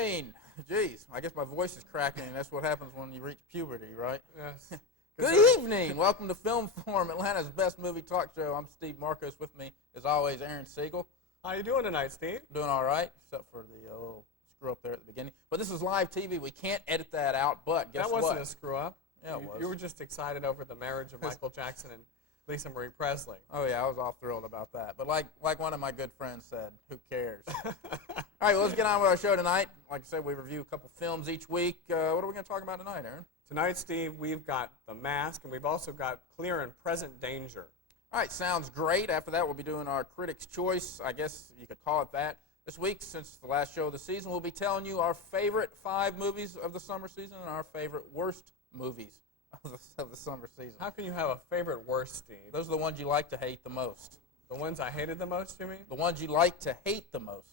evening. Jeez, I guess my voice is cracking, and that's what happens when you reach puberty, right? Yes. Good evening. Welcome to Film Forum, Atlanta's best movie talk show. I'm Steve Markos. With me, as always, Aron Siegel. How you doing tonight, Steve? Doing all right, except for the little screw up there at the beginning. But this is live TV. We can't edit that out, but guess what? That wasn't a screw up. Yeah, it was. You were just excited over the marriage of Michael Jackson and Lisa Marie Presley. Oh, yeah, I was all thrilled about that. But like one of my good friends said, who cares? All right, well, let's get on with our show tonight. Like I said, we review a couple films each week. What are we going to talk about tonight, Aron? Tonight, Steve, we've got The Mask, and we've also got Clear and Present Danger. All right, sounds great. After that, we'll be doing our Critics' Choice. I guess you could call it that. This week, since the last show of the season, we'll be telling you our favorite 5 movies of the summer season and our favorite worst movies of the summer season. How can you have a favorite worst, Steve? Those are the ones you like to hate the most. The ones I hated the most, you mean? The ones you like to hate the most.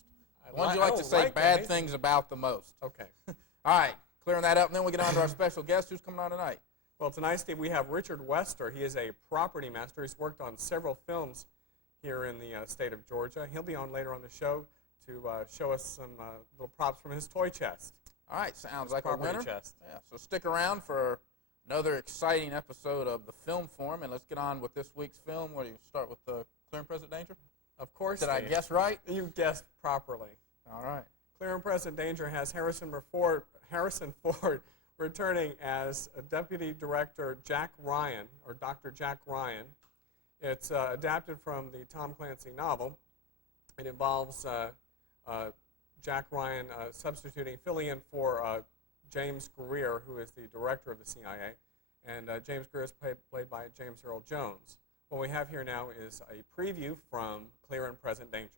The ones you like to say bad things about the most. Okay. All right, clearing that up, and then we'll get on to our special guest. Who's coming on tonight? Well, tonight, Steve, we have Richard Wester. He is a property master. He's worked on several films here in the state of Georgia. He'll be on later on the show to show us some little props from his toy chest. All right, sounds like a winner. Chest. Yeah, so stick around for another exciting episode of the Film Forum, and let's get on with this week's film. What do you start with? The Clear and Present Danger? Of course, Did Steve. I guess right? You guessed properly. All right. Clear and Present Danger has Harrison Ford returning as Deputy Director Jack Ryan, or Dr. Jack Ryan. It's adapted from the Tom Clancy novel. It involves Jack Ryan filling in for James Greer, who is the director of the CIA, and James Greer is played by James Earl Jones. What we have here now is a preview from Clear and Present Danger.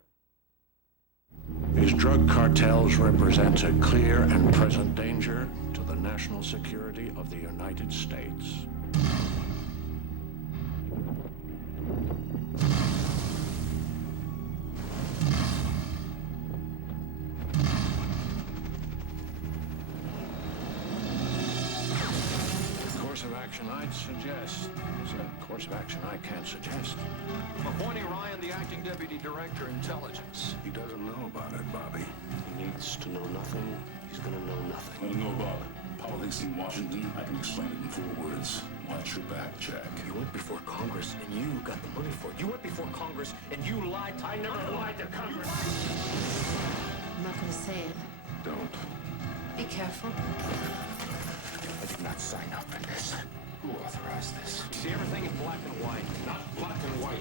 These drug cartels represent a clear and present danger to the national security of the United States. The course of action I'd suggest is a course of action I can't suggest. Appointing Ryan the acting deputy director, intelligence. He doesn't know about it, Bobby. He needs to know nothing. He's gonna know nothing. Let him know about it. Politics in Washington, I can explain it in 4 words. Watch your back, Jack. You went before Congress, and you got the money for it. You went before Congress, and you lied. I never lied to Congress. I'm not going to say it. Don't. Be careful. I did not sign up for this. Who authorized this? You see everything in black and white. Not black and white.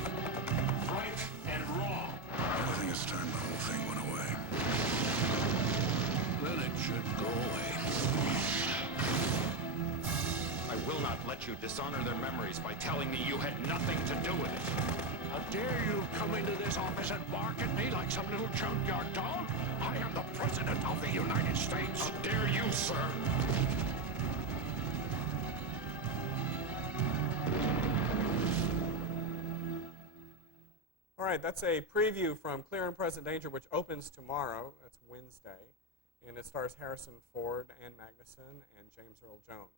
Right and wrong. Everything has turned, the whole thing went away. Then it should go away. I will not let you dishonor their memories by telling me you had nothing to do with it. How dare you come into this office and bark at me like some little junkyard dog? I am the President of the United States. How dare you, sir? All right, that's a preview from Clear and Present Danger, which opens tomorrow. That's Wednesday. And it stars Harrison Ford, Ann Magnuson, and James Earl Jones.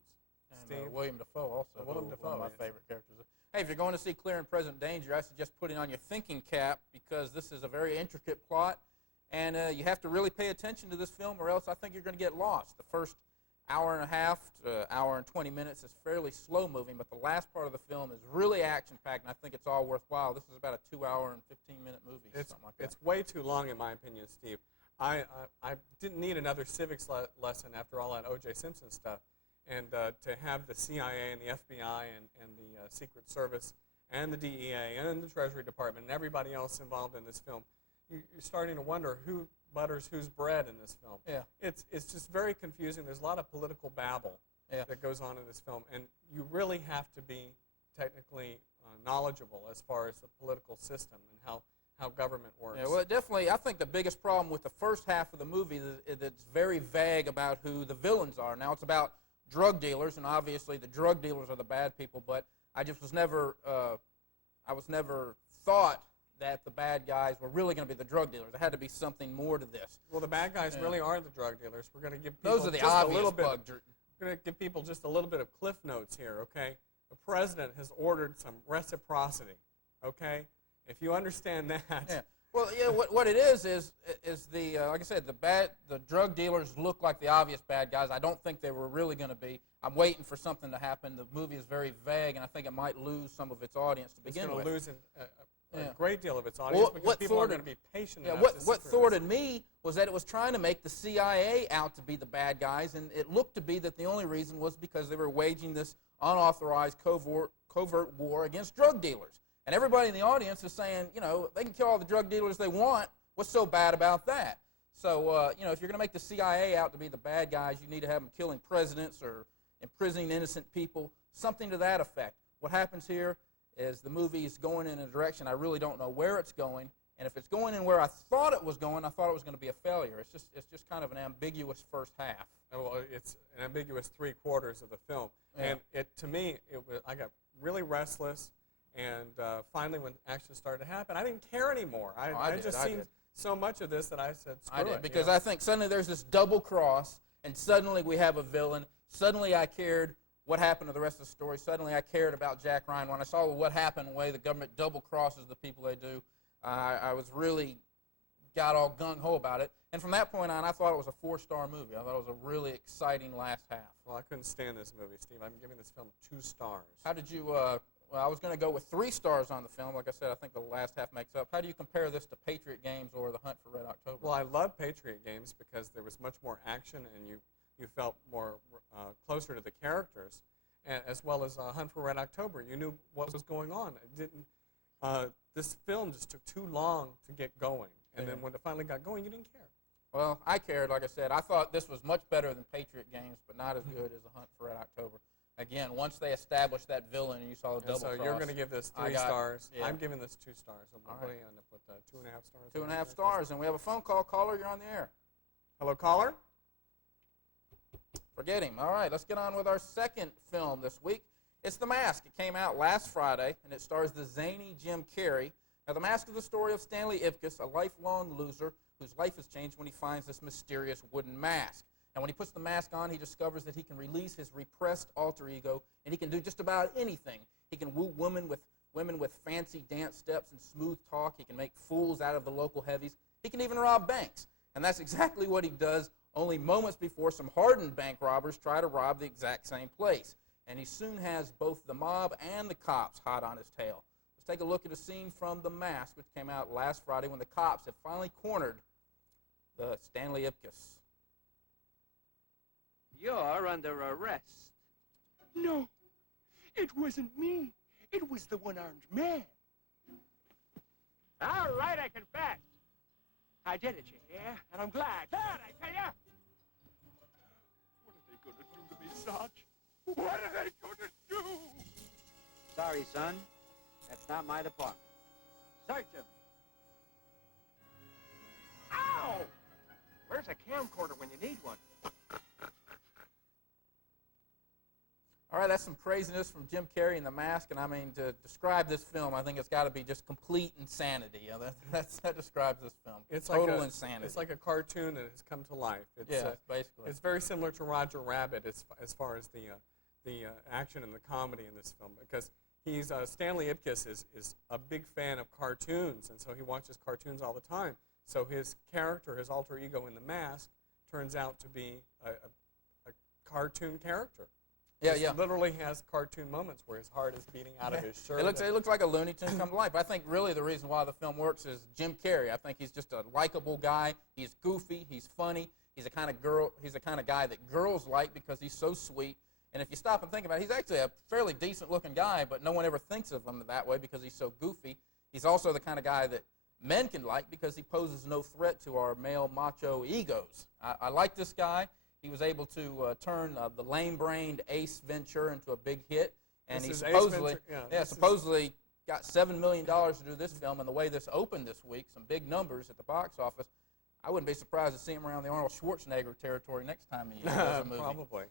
And William Dafoe also. William One Dafoe, of my yes. favorite characters. Hey, if you're going to see Clear and Present Danger, I suggest putting on your thinking cap because this is a very intricate plot, and you have to really pay attention to this film or else I think you're going to get lost. The first hour and a half to hour and 20 minutes is fairly slow moving, but the last part of the film is really action-packed, and I think it's all worthwhile. This is about a 2-hour and 15-minute movie, something like that. It's way too long, in my opinion, Steve. I didn't need another civics lesson after all that O.J. Simpson stuff. And to have the CIA and the FBI and the Secret Service and the DEA and the Treasury Department and everybody else involved in this film, you're starting to wonder who butters whose bread in this film. Yeah. It's just very confusing. There's a lot of political babble that goes on in this film, and you really have to be technically knowledgeable as far as the political system and how government works. Yeah, well, definitely, I think the biggest problem with the first half of the movie is it's very vague about who the villains are. Now, it's about drug dealers, and obviously the drug dealers are the bad people, but I just was never, thought that the bad guys were really going to be the drug dealers. There had to be something more to this. Well, the bad guys really aren't the drug dealers. We're going to give people Those are the just obvious a little bit. bug. We're going to give people just a little bit of cliff notes here, okay? The president has ordered some reciprocity, okay? If you understand that, Yeah. Well, yeah, what it is the like I said, the drug dealers look like the obvious bad guys. I don't think they were really going to be. I'm waiting for something to happen. The movie is very vague, and I think it might lose some of its audience to begin with. It's going to lose a Yeah. great deal of its audience because people are going to be patient enough to sit what through thwarted me was that it was trying to make the CIA out to be the bad guys, and it looked to be that the only reason was because they were waging this unauthorized covert war against drug dealers. And everybody in the audience is saying, you know, they can kill all the drug dealers they want. What's so bad about that? So, you know, if you're going to make the CIA out to be the bad guys, you need to have them killing presidents or imprisoning innocent people, something to that effect. What happens here is the movie is going in a direction I really don't know where it's going, and if it's going in where I thought it was going, I thought it was going to be a failure. It's just kind of an ambiguous first half. Well, it's an ambiguous 3/4 of the film, Yeah. and to me, I got really restless, and finally, when action started to happen, I didn't care anymore. I just seen so much of this that I said, screw I did, it. because I think suddenly there's this double cross, and suddenly we have a villain. Suddenly I cared what happened to the rest of the story. Suddenly I cared about Jack Ryan. When I saw what happened, the way the government double crosses the people they do, I was really got all gung-ho about it. And from that point on, I thought it was a 4-star movie. I thought it was a really exciting last half. Well, I couldn't stand this movie, Steve. I'm giving this film 2 stars. How did you, well, I was going to go with 3 stars on the film. Like I said, I think the last half makes up. How do you compare this to Patriot Games or The Hunt for Red October? Well, I love Patriot Games because there was much more action and you felt more closer to the characters, and, as well as Hunt for Red October. You knew what was going on. It didn't. This film just took too long to get going, and then when it finally got going, you didn't care. Well, I cared. Like I said, I thought this was much better than Patriot Games, but not as good as The Hunt for Red October. Again, once they established that villain and you saw the double cross. So you're going to give this 3 stars. Yeah. I'm giving this 2 stars. I'm going to end up with 2.5 stars. 2.5 stars, and we have a phone call. Caller, you're on the air. Hello, caller? Forget him. All right, let's get on with our second film this week. It's The Mask. It came out last Friday, and it stars the zany Jim Carrey. Now, The Mask is the story of Stanley Ipkiss, a lifelong loser whose life has changed when he finds this mysterious wooden mask. And when he puts the mask on, he discovers that he can release his repressed alter ego, and he can do just about anything. He can woo women with fancy dance steps and smooth talk. He can make fools out of the local heavies. He can even rob banks. And that's exactly what he does, only moments before some hardened bank robbers try to rob the exact same place. And he soon has both the mob and the cops hot on his tail. Let's take a look at a scene from The Mask, which came out last Friday when the cops have finally cornered the Stanley Ipkiss. You're under arrest. No, it wasn't me. It was the one-armed man. All right, I confess. I did it, you hear? And I'm glad. Glad, I tell ya! What are they gonna do to me, Sarge? What are they gonna do? Sorry, son. That's not my department. Search him. Ow! Where's a camcorder when you need one? All right, that's some craziness from Jim Carrey in The Mask, and I mean, to describe this film, I think it's got to be just complete insanity. You know, that describes this film. It's total like insanity. It's like a cartoon that has come to life. It's, basically. It's very similar to Roger Rabbit as far as the action and the comedy in this film, because he's Stanley Ipkiss is a big fan of cartoons, and so he watches cartoons all the time. So his character, his alter ego in The Mask, turns out to be a cartoon character. Yeah, He literally has cartoon moments where his heart is beating out of his shirt. It looks like a Looney Tune come to life. I think really the reason why the film works is Jim Carrey. I think he's just a likable guy. He's goofy. He's funny. He's the kind of guy that girls like because he's so sweet. And if you stop and think about it, he's actually a fairly decent-looking guy, but no one ever thinks of him that way because he's so goofy. He's also the kind of guy that men can like because he poses no threat to our male macho egos. I like this guy. He was able to turn the lame-brained Ace Ventura into a big hit, and he supposedly got $7 million to do this film. And the way this opened this week, some big numbers at the box office, I wouldn't be surprised to see him around the Arnold Schwarzenegger territory next time he does a movie. Probably.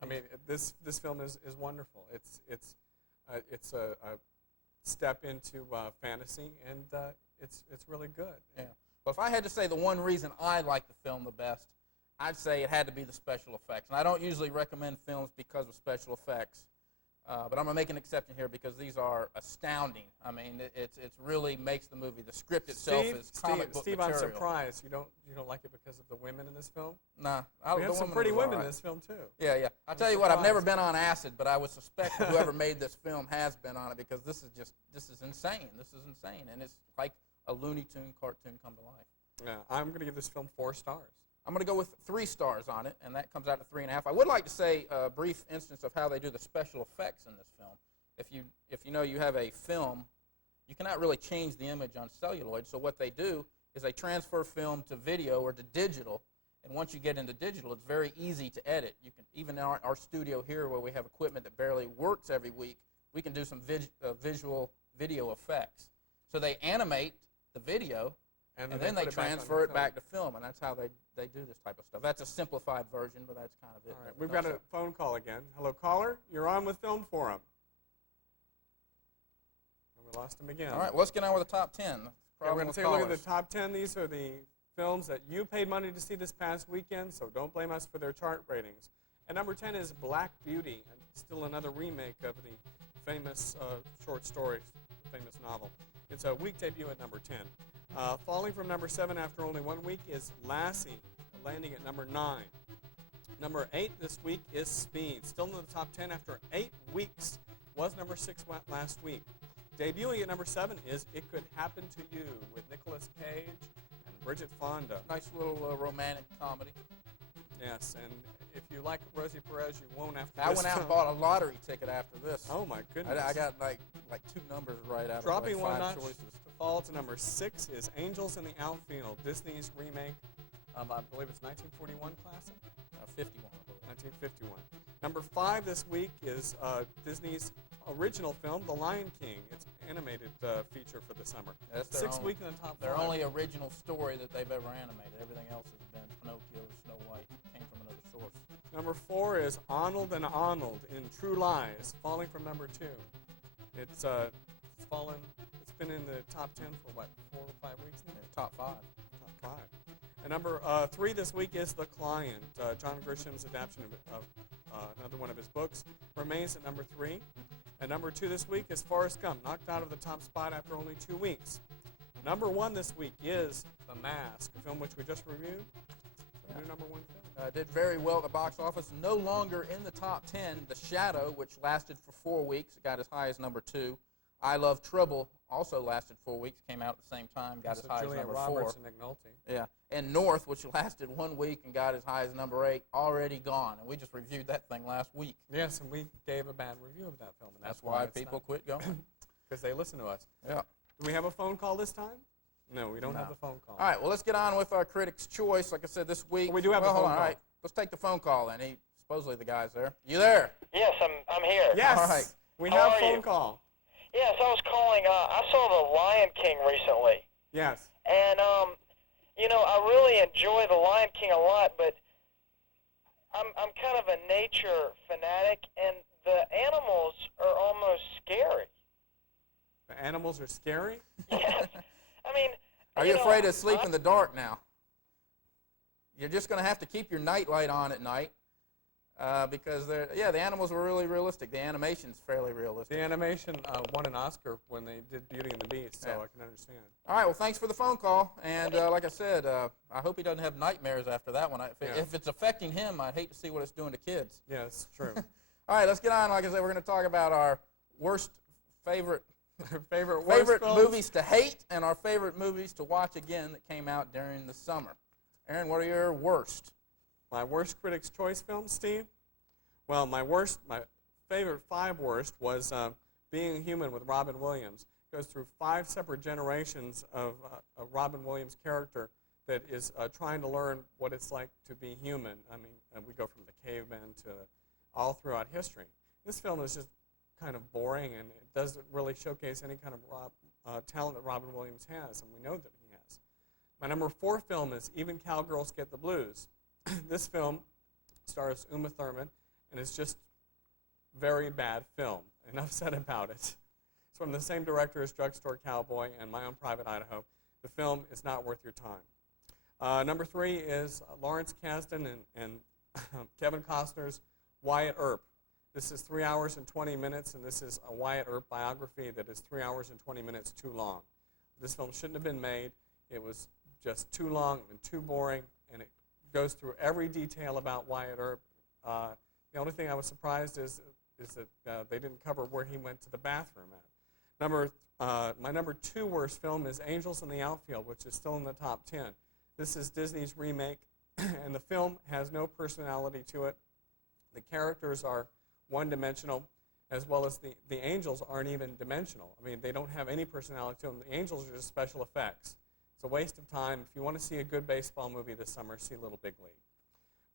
I mean, this film is wonderful. It's a step into fantasy, and it's really good. Yeah. Well, if I had to say the one reason I like the film the best, I'd say it had to be the special effects. And I don't usually recommend films because of special effects. But I'm going to make an exception here because these are astounding. I mean, it really makes the movie. The script itself is comic book Steve, material. I'm surprised you don't like it because of the women in this film. Nah, we have some pretty women in this film too. Yeah, yeah. I'll tell you what, I've never been on acid, but I would suspect that whoever made this film has been on it because this is insane. This is insane, and it's like a Looney Tune cartoon come to life. Yeah, I'm going to give this film 4 stars. I'm going to go with 3 stars on it, and that comes out to 3.5. I would like to say a brief instance of how they do the special effects in this film. If you know you have a film, you cannot really change the image on celluloid, so what they do is they transfer film to video or to digital, and once you get into digital, it's very easy to edit. You can, even in our studio here where we have equipment that barely works every week, we can do some visual video effects. So they animate the video, and then they transfer it back to film, and that's how they do this type of stuff. That's a simplified version, but that's kind of it. All right, we've got a phone call again. Hello, caller. You're on with Film Forum. And we lost him again. All right, well, let's get on with the top 10. Okay, we're going to take a look at the top 10. These are the films that you paid money to see this past weekend, so don't blame us for their chart ratings. And number 10 is Black Beauty, and still another remake of the famous short story, famous novel. It's a week debut at number 10. Falling from number 7 after only 1 week is Lassie, landing at number 9. Number 8 this week is Speed, still in the top 10 after 8 weeks. Was number 6 last week. Debuting at number 7 is It Could Happen to You with Nicolas Cage and Bridget Fonda. Nice little romantic comedy. Yes, and if you like Rosie Perez, you won't after this. I went out and bought a lottery ticket after this. Oh my goodness! I got like 2 numbers right out Dropping of one 5 notch choices. to fall to number 6 is Angels in the Outfield, Disney's remake of, I believe it's 1941 classic? 51, I believe. 1951. Number 5 this week is Disney's original film, The Lion King. It's an animated feature for the summer. That's 6th week in the top 5. Their only original story that they've ever animated. Everything else has been Pinocchio or Snow White. Came from another source. Number 4 is Arnold and Arnold in True Lies, falling from number 2. It's fallen. It's been in the top 10 for what, 4 or 5 weeks now? Top 5. Top 5. And number 3 this week is The Client. John Grisham's adaptation of another one of his books remains at number 3. And number 2 this week is Forrest Gump, knocked out of the top spot after only 2 weeks. Number 1 this week is The Mask, a film which we just reviewed. New number 1 film. Did very well at the box office. No longer in the top 10. The Shadow, which lasted for 4 weeks, got as high as number 2. I Love Trouble also lasted 4 weeks, came out at the same time, got as high as number 4. Roberts and McNulty. Yeah, and North, which lasted 1 week and got as high as number 8, already gone. And we just reviewed that thing last week. Yes, and we gave a bad review of that film. And that's why people quit going. Because they listen to us. Yeah. Do we have a phone call this time? No, we don't have the phone call. All right, well, let's get on with our Critics' Choice. Like I said, this week. Well, we do have a phone call. All right, let's take the phone call. And supposedly the guy's there. You there? Yes, I'm here. Yes. All right. We have a phone call. Yes, I was calling. I saw The Lion King recently. Yes. And, I really enjoy The Lion King a lot, but I'm kind of a nature fanatic, and the animals are almost scary. The animals are scary? Yes. I mean, are you afraid to sleep in the dark now? You're just going to have to keep your night light on at night because the animals were really realistic. The animation's fairly realistic. The animation won an Oscar when they did Beauty and the Beast, so I can understand. All right, well, thanks for the phone call. And like I said, I hope he doesn't have nightmares after that one. If it's affecting him, I'd hate to see what it's doing to kids. Yes, true. All right, let's get on. Like I said, we're going to talk about our favorite movies to hate and our favorite movies to watch again that came out during the summer. Aaron, what are your worst? My worst Critics' Choice film, Steve? Well, my favorite 5 worst was Being Human with Robin Williams. It goes through 5 separate generations of Robin Williams' character that is trying to learn what it's like to be human. I mean, we go from the caveman to all throughout history. This film is just kind of boring, and it doesn't really showcase any kind of talent that Robin Williams has, and we know that he has. My number 4 film is Even Cowgirls Get the Blues. This film stars Uma Thurman, and it's just very bad film. Enough said about it. It's from the same director as Drugstore Cowboy and My Own Private Idaho. The film is not worth your time. Number 3 is Lawrence Kasdan and Kevin Costner's Wyatt Earp. This is 3 hours and 20 minutes, and this is a Wyatt Earp biography that is 3 hours and 20 minutes too long. This film shouldn't have been made. It was just too long and too boring, and it goes through every detail about Wyatt Earp. The only thing I was surprised is that they didn't cover where he went to the bathroom at. My number 2 worst film is Angels in the Outfield, which is still in the top 10. This is Disney's remake, and the film has no personality to it. The characters are one-dimensional, as well as the angels aren't even dimensional. I mean, they don't have any personality to them. The angels are just special effects. It's a waste of time. If you want to see a good baseball movie this summer, see Little Big League.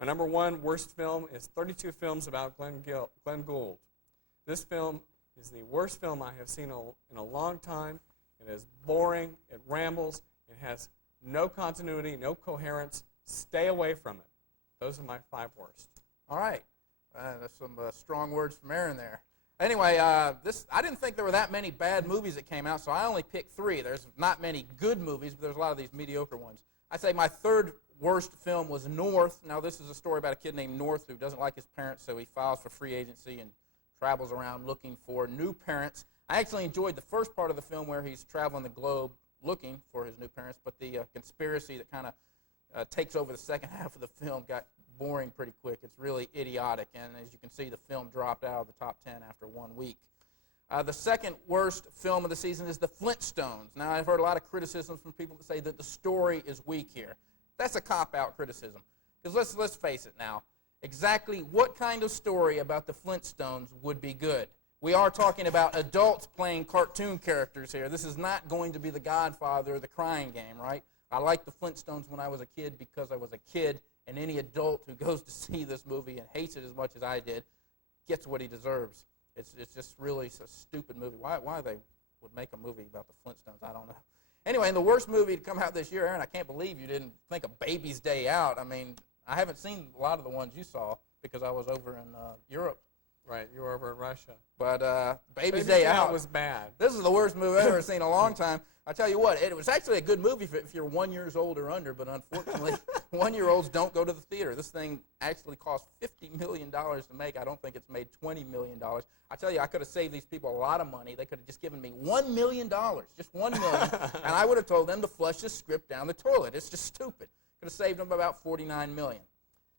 My number 1 worst film is 32 Films About Glenn Gould. This film is the worst film I have seen in a long time. It is boring. It rambles. It has no continuity, no coherence. Stay away from it. Those are my 5 worst. All right. That's some strong words from Aron there. Anyway, I didn't think there were that many bad movies that came out, so I only picked 3. There's not many good movies, but there's a lot of these mediocre ones. I'd say my 3rd worst film was North. Now, this is a story about a kid named North who doesn't like his parents, so he files for free agency and travels around looking for new parents. I actually enjoyed the first part of the film where he's traveling the globe looking for his new parents, but the conspiracy that kind of takes over the second half of the film got boring pretty quick. It's really idiotic, and as you can see, the film dropped out of the top 10 after 1 week. The second worst film of the season is The Flintstones. Now, I've heard a lot of criticisms from people that say that the story is weak here. That's a cop-out criticism, because let's face it now. Exactly what kind of story about the Flintstones would be good? We are talking about adults playing cartoon characters here. This is not going to be The Godfather or The Crying Game, right? I liked the Flintstones when I was a kid because I was a kid, and any adult who goes to see this movie and hates it as much as I did gets what he deserves. It's just really a stupid movie. Why they would make a movie about the Flintstones, I don't know. Anyway, and the worst movie to come out this year, Aron, I can't believe you didn't think of Baby's Day Out. I mean, I haven't seen a lot of the ones you saw because I was over in Europe. Right, you were over in Russia. But Baby's Day Out was bad. This is the worst movie I've ever seen in a long time. I tell you what, it was actually a good movie if you're 1 year old or under, but unfortunately, 1-year-olds don't go to the theater. This thing actually cost $50 million to make. I don't think it's made $20 million. I tell you, I could have saved these people a lot of money. They could have just given me $1 million, just $1 million, and I would have told them to flush this script down the toilet. It's just stupid. Could have saved them about $49 million.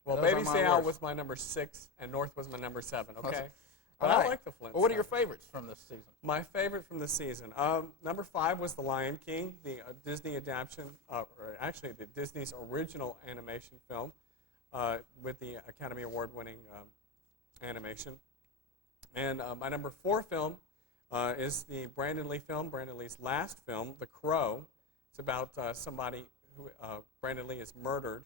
Well, Baby's Day Out was my number 6, and North was my number 7, okay? But right. I like the Flintstones. Well, what are your favorites from this season? My favorite from this season. Number 5 was The Lion King, the Disney adaptation, or actually the Disney's original animation film with the Academy Award-winning animation. And my number 4 film is the Brandon Lee film, Brandon Lee's last film, The Crow. It's about somebody who, Brandon Lee is murdered,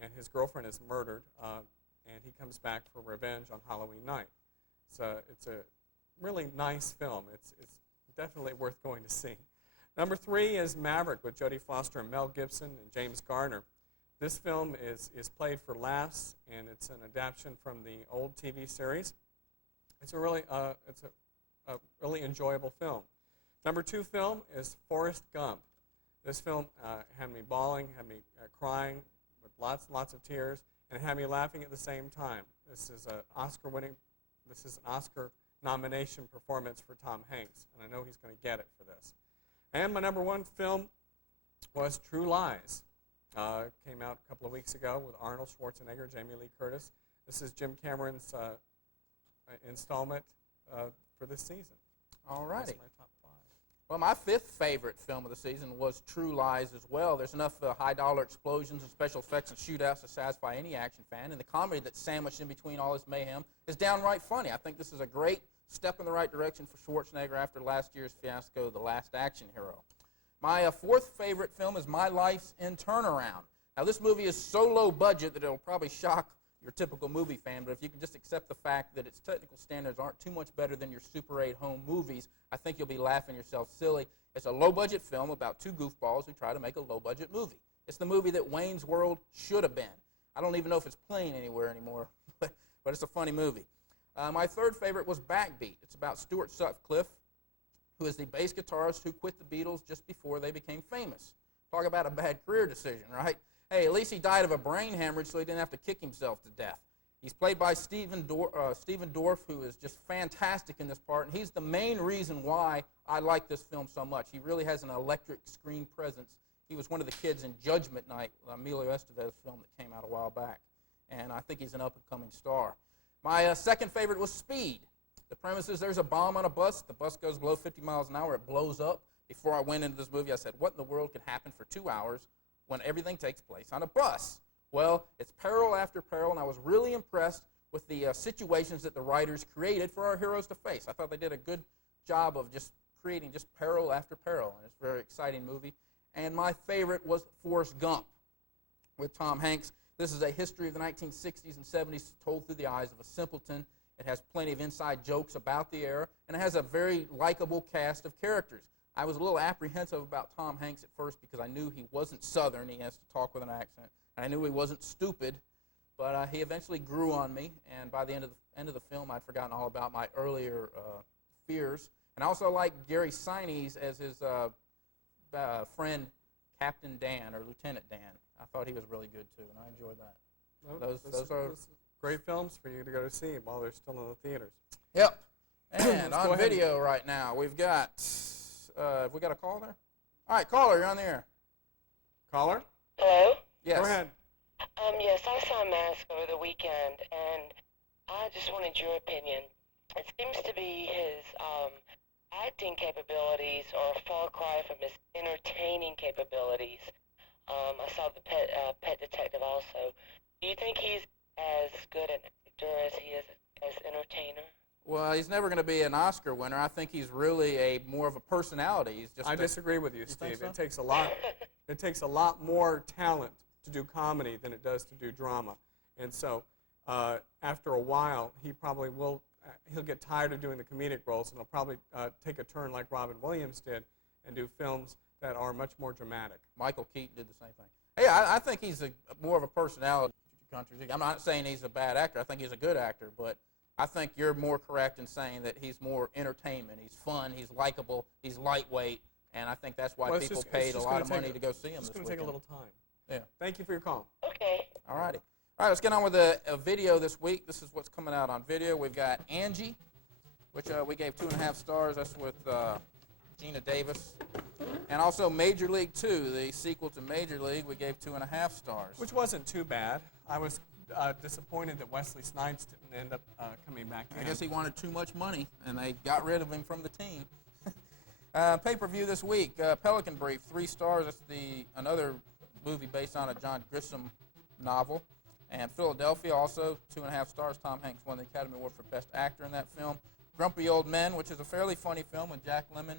and his girlfriend is murdered, and he comes back for revenge on Halloween night. It's a really nice film. It's definitely worth going to see. Number 3 is Maverick with Jodie Foster and Mel Gibson and James Garner. This film is played for laughs, and it's an adaptation from the old TV series. It's a really enjoyable film. Number 2 film is Forrest Gump. This film had me bawling, had me crying with lots of tears, and had me laughing at the same time. This is an Oscar nomination performance for Tom Hanks, and I know he's going to get it for this. And my number 1 film was True Lies. Came out a couple of weeks ago with Arnold Schwarzenegger, Jamie Lee Curtis. This is Jim Cameron's installment for this season. All righty. That's my top 5. Well, my 5th favorite film of the season was True Lies as well. There's enough high-dollar explosions and special effects and shootouts to satisfy any action fan, and the comedy that's sandwiched in between all this mayhem is downright funny. I think this is a great step in the right direction for Schwarzenegger after last year's fiasco, The Last Action Hero. My 4th favorite film is My Life's in Turnaround. Now, this movie is so low budget that it'll probably shock your typical movie fan, but if you can just accept the fact that its technical standards aren't too much better than your Super 8 home movies, I think you'll be laughing yourself silly. It's a low-budget film about 2 goofballs who try to make a low-budget movie. It's the movie that Wayne's World should have been. I don't even know if it's playing anywhere anymore, but it's a funny movie. My 3rd favorite was Backbeat. It's about Stuart Sutcliffe, who is the bass guitarist who quit the Beatles just before they became famous. Talk about a bad career decision, right? Hey, at least he died of a brain hemorrhage so he didn't have to kick himself to death. He's played by Stephen Dorff, who is just fantastic in this part, and he's the main reason why I like this film so much. He really has an electric screen presence. He was one of the kids in Judgment Night, Emilio Estevez's film that came out a while back, and I think he's an up-and-coming star. My second favorite was Speed. The premise is there's a bomb on a bus. The bus goes below 50 miles an hour. It blows up. Before I went into this movie, I said, what in the world could happen for 2 hours when everything takes place on a bus? Well, it's peril after peril, and I was really impressed with the situations that the writers created for our heroes to face. I thought they did a good job of just creating just peril after peril, and it's a very exciting movie. And my favorite was Forrest Gump with Tom Hanks. This is a history of the 1960s and 70s told through the eyes of a simpleton. It has plenty of inside jokes about the era, and it has a very likable cast of characters. I was a little apprehensive about Tom Hanks at first because I knew he wasn't Southern. He has to talk with an accent. And I knew he wasn't stupid, but he eventually grew on me, and by the end of the film, I'd forgotten all about my earlier fears. And I also like Gary Sinise as his friend, Captain Dan, or Lieutenant Dan. I thought he was really good, too, and I enjoyed that. Well, those are great films for you to go to see while they're still in the theaters. Yep. And on video right now, we've got, have we got a call there? All right, caller, you're on the air. Caller? Hello? Yes. Go ahead. Yes, I saw Mask over the weekend, and I just wanted your opinion. It seems to be his acting capabilities are a far cry from his entertaining capabilities. I saw the Pet Detective also. Do you think he's as good an actor as he is as entertainer? Well, he's never going to be an Oscar winner. I think he's really more of a personality. He's just I disagree with you, Steve. So? It takes a lot. It takes a lot more talent to do comedy than it does to do drama, and so after a while, he probably will. He'll get tired of doing the comedic roles, and he'll probably take a turn like Robin Williams did, and do films that are much more dramatic. Michael Keaton did the same thing. Hey, I think he's more of a personality. I'm not saying he's a bad actor. I think he's a good actor, but I think you're more correct in saying that he's more entertainment. He's fun. He's likable. He's lightweight, and I think that's why people paid a lot of money to go see him. It's going to take a little time. Yeah. Thank you for your call. Okay. All righty. All right, let's get on with a video this week. This is what's coming out on video. We've got Angie, which we gave 2.5 stars. That's with Gina Davis. And also Major League 2, the sequel to Major League, we gave 2.5 stars. Which wasn't too bad. I was disappointed that Wesley Snipes didn't end up coming back in. I guess he wanted too much money, and they got rid of him from the team. Pay-per-view this week, Pelican Brief, 3 stars. That's another movie based on a John Grisham novel. And Philadelphia, also 2.5 stars. Tom Hanks won the Academy Award for Best Actor in that film. Grumpy Old Men, which is a fairly funny film with Jack Lemmon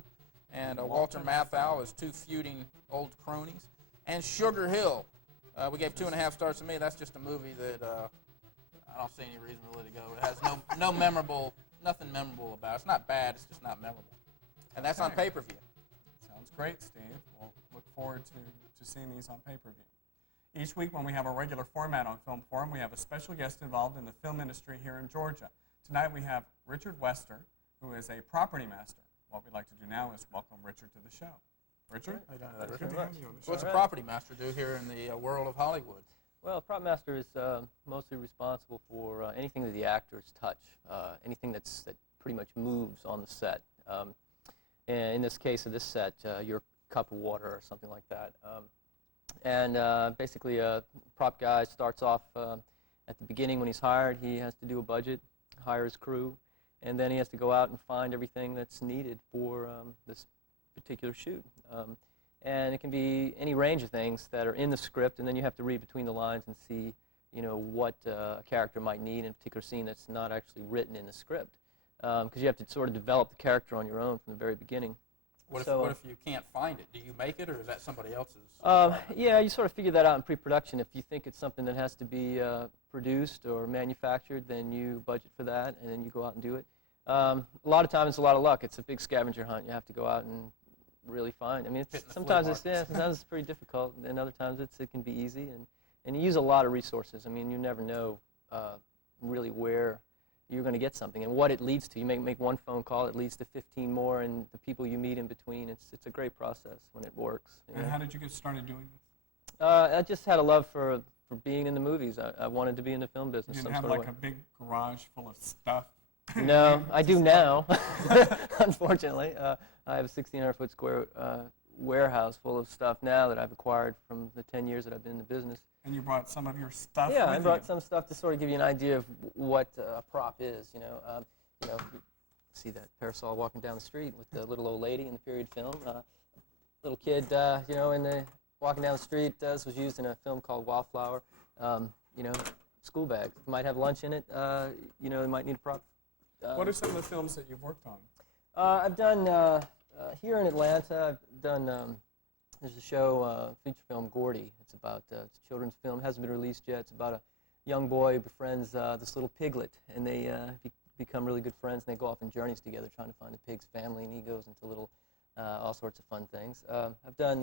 and Walter Matthau as 2 feuding old cronies. And Sugar Hill, we gave 2.5 stars to me. That's just a movie that I don't see any reason really to go. It has nothing memorable about it. It's not bad. It's just not memorable. And that's on pay-per-view. Sounds great, Steve. We'll look forward to seeing these on pay-per-view. Each week when we have a regular format on Film Forum, we have a special guest involved in the film industry here in Georgia. Tonight we have Richard Wester, who is a property master. What we'd like to do now is welcome Richard to the show. Richard? Good to have you on the show. What's a property master do here in the world of Hollywood? Well, a prop master is mostly responsible for anything that the actors touch, anything that pretty much moves on the set. And in this case of this set, your cup of water or something like that. Basically, a prop guy starts off at the beginning when he's hired. He has to do a budget, hire his crew, and then he has to go out and find everything that's needed for this particular shoot. And it can be any range of things that are in the script, and then you have to read between the lines and see, what a character might need in a particular scene that's not actually written in the script. Because you have to sort of develop the character on your own from the very beginning. What if you can't find it? Do you make it, or is that somebody else's? Yeah, you sort of figure that out in pre-production. If you think it's something that has to be produced or manufactured, then you budget for that, and then you go out and do it. A lot of times it's a lot of luck. It's a big scavenger hunt. You have to go out and really find. I mean, sometimes it's pretty difficult, and other times it can be easy. And you use a lot of resources. I mean, you never know really where you're going to get something and what it leads to. You make one phone call, it leads to 15 more, and the people you meet in between. It's a great process when it works. And how did you get started doing this? I just had a love for for being in the movies. I wanted to be in the film business. You didn't have like a big garage full of stuff? No, I do now, unfortunately. I have a 1,600-foot square warehouse full of stuff now that I've acquired from the 10 years that I've been in the business. And you brought some of your stuff Yeah, with I brought you. some stuff to sort of give you an idea of what a prop is, you see that parasol walking down the street with the little old lady in the period film. Little kid, walking down the street. This was used in a film called Wildflower. School bag. It might have lunch in it. It might need a prop. What are some of the films that you've worked on? I've done, here in Atlanta, I've done, there's a show, feature film, Gordy. It's about, it's a children's film. It hasn't been released yet. It's about a young boy who befriends this little piglet, and they become really good friends, and they go off on journeys together trying to find the pig's family, and he goes into little, all sorts of fun things. I've done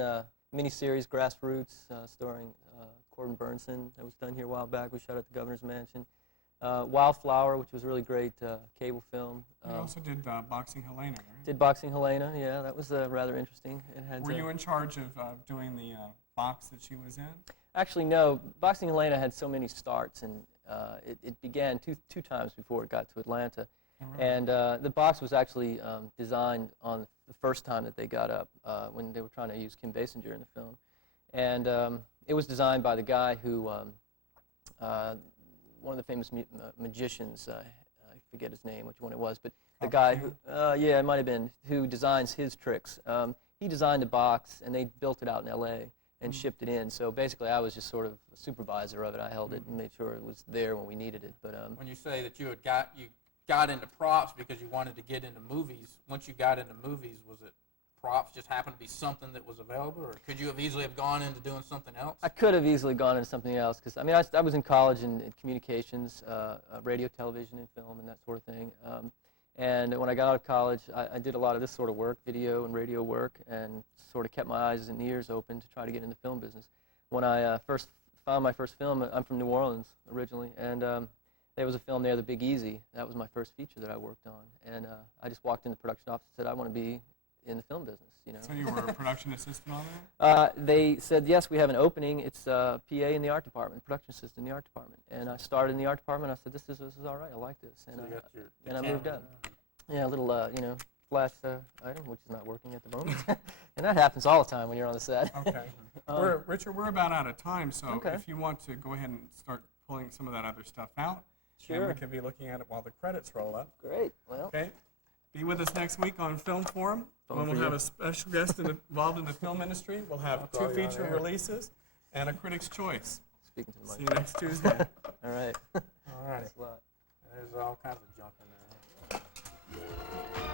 miniseries, Grassroots, starring Corbin Burnson. That was done here a while back. We shot at the Governor's Mansion. Wildflower, which was a really great cable film. You also did Boxing Helena, right? Did Boxing Helena, yeah. That was rather interesting. Were you in charge of doing the box that she was in? Actually, no. Boxing Helena had so many starts, and it began two times before it got to Atlanta. Oh, right. And the box was actually designed on the first time that they got up when they were trying to use Kim Basinger in the film. And it was designed by the guy who, one of the famous magicians, I forget his name, which one it was, but the guy who, yeah, it might have been, who designs his tricks. He designed the box, and they built it out in L.A. and shipped it in. So basically, I was just sort of a supervisor of it. I held it and made sure it was there when we needed it. But when you say that you got into props because you wanted to get into movies, once you got into movies, was it props just happened to be something that was available, or could you have easily have gone into doing something else? I could have easily gone into something else, because I mean, I was in college in communications, radio, television, and film, and that sort of thing. And when I got out of college, I did a lot of this sort of work, video and radio work, and sort of kept my eyes and ears open to try to get into the film business. When I first found my first film, I'm from New Orleans originally, and there was a film there, The Big Easy. That was my first feature that I worked on. And I just walked in the production office and said, I want to be in the film business, you know. So you were a production assistant on that? They said, yes, we have an opening. It's PA in the art department, production assistant in the art department. And I started in the art department. I said, this is all right. I like this. And, so I moved up. Yeah, a little, flash item, which is not working at the moment. And that happens all the time when you're on the set. Okay. Richard, we're about out of time, so if you want to go ahead and start pulling some of that other stuff out, and we can be looking at it while the credits roll up. Great. Well. Okay. Be with us next week on Film Forum, when we'll have a special guest involved in the film industry. We'll have 2 feature releases and a Critics' Choice. Speaking to the mic. See you next Tuesday. All right. All right. Thanks a lot. There's all kinds of junk in there.